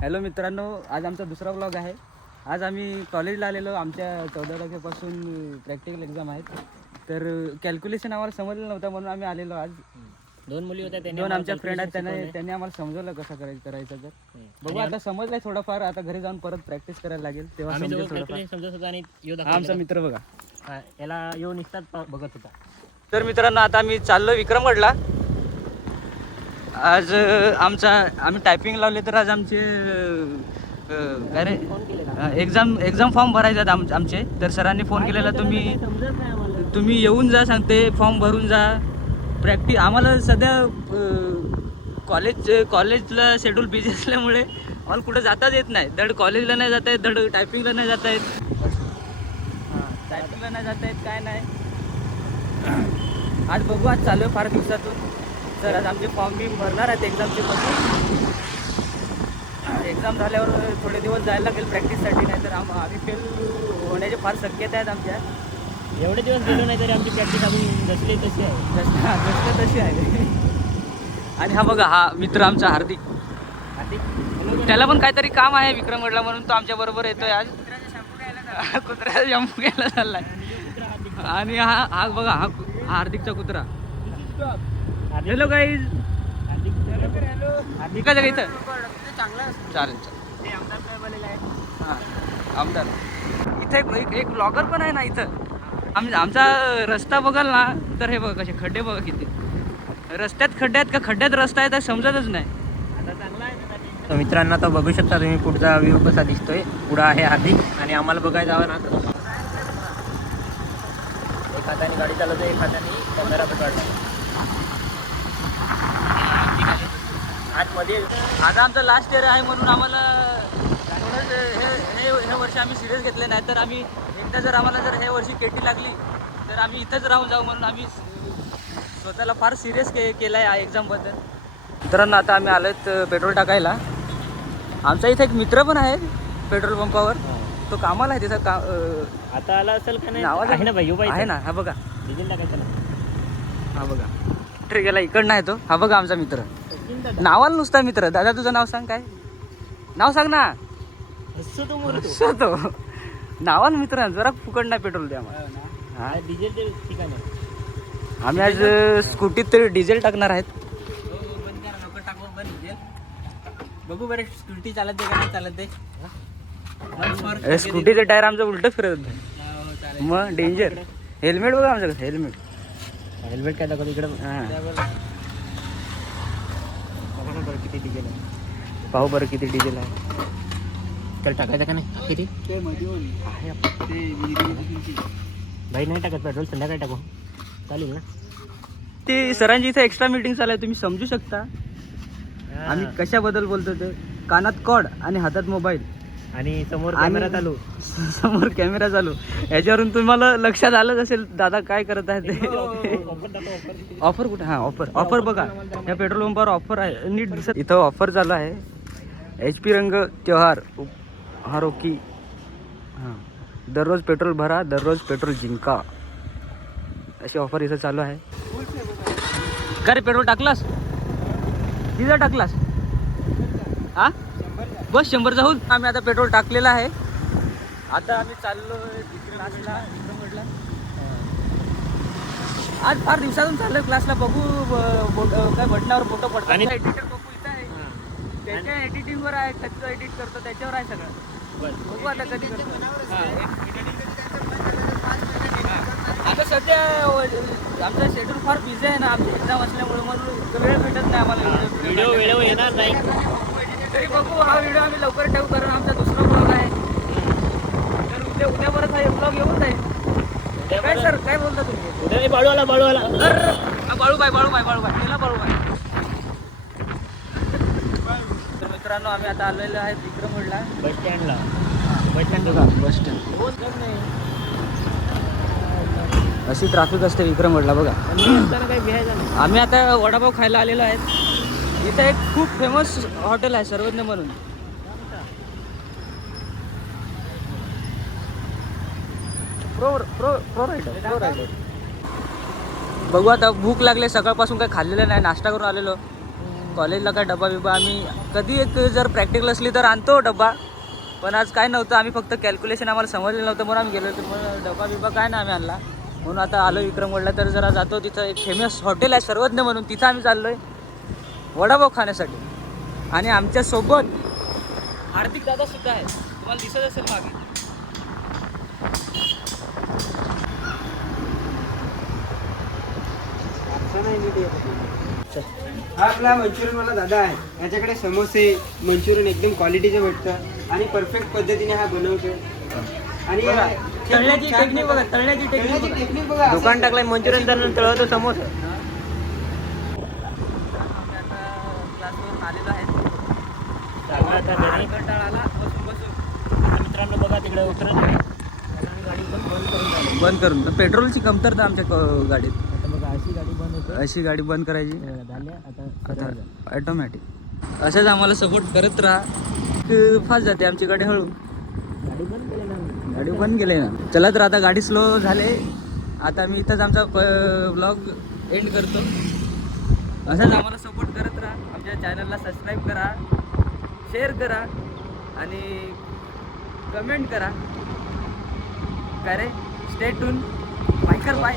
Hello मित्रांनो, आज आमचा दुसरा ब्लॉग आहे. आज आम्ही कॉलेजला आलेलो. आमच्या 14 तारखेपासून प्रॅक्टिकल एक्झाम आहेत. तर कॅल्क्युलेशन आम्हाला समजलं नव्हतं म्हणून आम्ही आलेलो. आज दोन मुली होत्या, दोन आमच्या फ्रेंड आहेत, त्यांनी आम्हाला समजवलं कसं करायचं. तर बघू आता समजलंय थोडंफार. आता घरी जाऊन परत प्रॅक्टिस करायला लागेल, तेव्हा समजेल थोडंफार. आमचा मित्र बघा याला येऊन निघतात बघत होता. तर मित्रांनो, आता आम्ही चाललो विक्रमगडला. आज आम्ही टायपिंग लावले. तर आज आमचे काय रे एक्झाम फॉर्म भरायचे आहेत आमचे. तर सरांनी फोन केलेला, तुम्ही येऊन जा, सांगते फॉर्म भरून जा. प्रॅक्टिस आम्हाला सध्या कॉलेजला शेड्यूल बिझी असल्यामुळे आम्हाला कुठं जाताच येत नाही. धड कॉलेजला नाही जाता येत, धड टायपिंगला नाही जाता येत. टायपिंगला नाही जाता येत, काय नाही. आज बघू, आज चालू आहे फार दिवसातून. तर आज आमचे फॉर्म बी भरणार आहेत एक्झामचे. पण एक्झाम झाल्यावर थोडे दिवस जायला लागेल प्रॅक्टिससाठी, नाही तर आम्ही फेल होण्याचे फार शक्यता आहेत आमच्या. एवढे दिवस गेलो नाही तरी आमची प्रॅक्टिस अजून जसली तशी आहे. जसं तशी आहे. आणि हा बघा, हा मित्र आमचा हार्दिक. त्याला पण काहीतरी काम आहे विक्रमगडला, म्हणून तो आमच्या बरोबर येतोय आज. कुत्र्याचा शॅम्पू घ्यायला चाललाय. आणि हा बघा, हा हार्दिकचा कुत्रा. Hello guys. हार्दिक काय इथं चालेल. आमदार इथे एक ब्लॉगर पण आहे ना इथं. आमचा रस्ता बघाल ना, तर हे बघा कसे खड्डे बघा किती. रस्त्यात खड्डे आहेत का खड्ड्यात रस्ता आहे तर समजतच नाही. तर मित्रांनो, आता बघू शकता तुम्ही पुढचा व्ह्यू कसा दिसतोय. पुढं आहे हार्दिक आणि आम्हाला बघायचं हवं ना. एक हाताने गाडी चालवतोय, एक हाताने कॅमेरा पकडला. आतमध्ये आता आमचं लास्ट इयर आहे म्हणून आम्हाला हे वर्ष आम्ही सिरियस घेतले नाही. तर आम्ही एकदा जर आम्हाला हे वर्षी केटी लागली तर आम्ही इथंच राहून जाऊ म्हणून आम्ही स्वतःला फार सिरियस केलं आहे एक्झामबद्दल. मित्रांनो, आता आम्ही आलो आहेत पेट्रोल टाकायला. आमचा इथे एक मित्र पण आहे पेट्रोल पंपावर. तो कामाला आहे तिथं. आता आला असेल का नाही? नावाचं आहे ना भाई, आहे ना. हा बघा, डिझेल टाकायचं ना. हा बघा ट्रे गेला इकडं नाही तो. हा बघा आमचा मित्र. नावाला नुसता मित्र. दादा तुझं नाव सांग, काय नाव सांग ना. तो नावाला मित्र, जरा फुकट नाही पेट्रोल द्या आम्हाला. हा डिझेल ठिकाणी आम्ही आज स्कूटीत तरी डिझेल टाकणार आहेत. बघू बरं स्कूटी चालत दे का नाही चालत दे. स्कूटीचं टायर आमचं उलट फिरत नाही मग डेंजर. हेल्मेट बघा आमच्याकडे. हेल्मेट काय दाखवतो इकडे. किती डिझेल आहे पाहू बरं किती डिझेल आहे. त्याला टाकायचं का नाही? किती भाई नाही टाकत पेट्रोल, संध्याकाळी टाकू चालेल ना. ते सरांची इथे एक्स्ट्रा मीटिंग चालू आहे, तुम्ही समजू शकता आम्ही कशाबद्दल बोलतो. ते कानात कॉड आणि हातात मोबाईल आणि समोर कॅमेरा चालू. याच्यावरून तुम्हाला लक्षात आलंच असेल दादा काय करत आहे ते. ऑफर कुठे? हा ऑफर बघा, या पेट्रोल पंपावर ऑफर आहे. नीट दिसत इथं ऑफर चालू आहे. HP रंग त्योहार हारोकी. हां, दररोज पेट्रोल भरा, दररोज पेट्रोल जिंका, अशी ऑफर इथं चालू आहे. का रे पेट्रोल टाकलास? डिझेल टाकलास? हा बस 100 जाऊन. आम्ही आता पेट्रोल टाकलेलं आहे. आता आम्ही चाललो क्लासला विक्रमगडला. आज फार दिवसातून चाललोय क्लासला. बघू काय बटनावर फोटो पडतो. एडिटर बघू इथं आहे, त्याच्या एडिटिंगवर आहे. त्याचं एडिट करतो त्याच्यावर आहे सगळं. बघू आता कधी करतो. आता सध्या आमचा शेड्यूल फार बिझी आहे ना, आमची एक्झाम असल्यामुळे म्हणून वेळ भेटत नाही आम्हाला. व्हिडिओ येणार नाही तरी बघू, हा व्हिडिओ आम्ही लवकर ठेवू कारण आमचा दुसरा ब्लॉग आहे. तर उद्या परत हा ब्लॉग येऊन जाईल. काय सर काय बोलता तुम्ही? उद्या बाळूवाला बाळूबाई गेला बाळूबाई. तर मित्रांनो, आम्ही आता आलेलो आहे विक्रमगडला बस स्टँडला. बस स्टँड अशी ट्रॅफिक असते विक्रमगडला बघा. काही घ्यायचं नाही. आम्ही आता वडापाव खायला आलेलो आहे. इथं एक खूप फेमस हॉटेल आहे सर्वज्ञ म्हणून. प्रो रायडर बघू आता, भूक लागले, सकाळपासून काही खाल्लेलं नाही, नाश्ता करून आलेलो. कॉलेजला काय डबा बिबा आम्ही कधी एक जर प्रॅक्टिकल असली तर आणतो डबा, पण आज काय नव्हतं. आम्ही फक्त कॅल्क्युलेशन आम्हाला समजलेलं नव्हतं म्हणून आम्ही गेलो होतो. पण डबा बिबा काय नाही आम्ही आणला. म्हणून आता आलो विक्रमगडला. तर जरा जातो, तिथं एक फेमस हॉटेल आहे सर्वज्ञ म्हणून, तिथं आम्ही चाललो आहे वडापाव खाण्यासाठी. आणि आमच्यासोबत हार्दिक दादा सुद्धा आहे, तुम्हाला दिसत असेल मागे. हा आपला मंचुरियन वाला दादा आहे. याच्याकडे समोसे मंचुरियन एकदम क्वालिटीचे भेटतं आणि परफेक्ट पद्धतीने हा बनवतो. आणि तळण्याची टेक्निक बघा, तळण्याची टेक्निक बघा. दुकान टाकलंय मंचुरियन, तर तळवतो समोसा. क्लासवरून आलेलो आहे, चालला आता घरी. कंटाळाला बसून बसून. मित्रांनो बघा तिकडे उतरत आहे. गाडी पण बंद करून झाली. बंद करून पेट्रोलची कमतरता आमच्या गाडीत. आता बघा अशी गाडी बंद होते. अशी गाडी बंद करायची झाल्या आता आता ऑटोमॅटिक. असंच आम्हाला सपोर्ट करत राहा, फास्ट जाते आमची गाडी हळू. गाडी बंद केली ना. गाडी बंद केली ना. चला तर आता गाडी स्लो झाले. आता मी इथंच आमचा ब्लॉग एंड करतो. असंच आम्हाला सपोर्ट करत राहा, आमच्या चॅनलला सबस्क्राईब करा, शेअर करा आणि कमेंट करा. काय रे, स्टे ट्यून. बाय कर, बाय.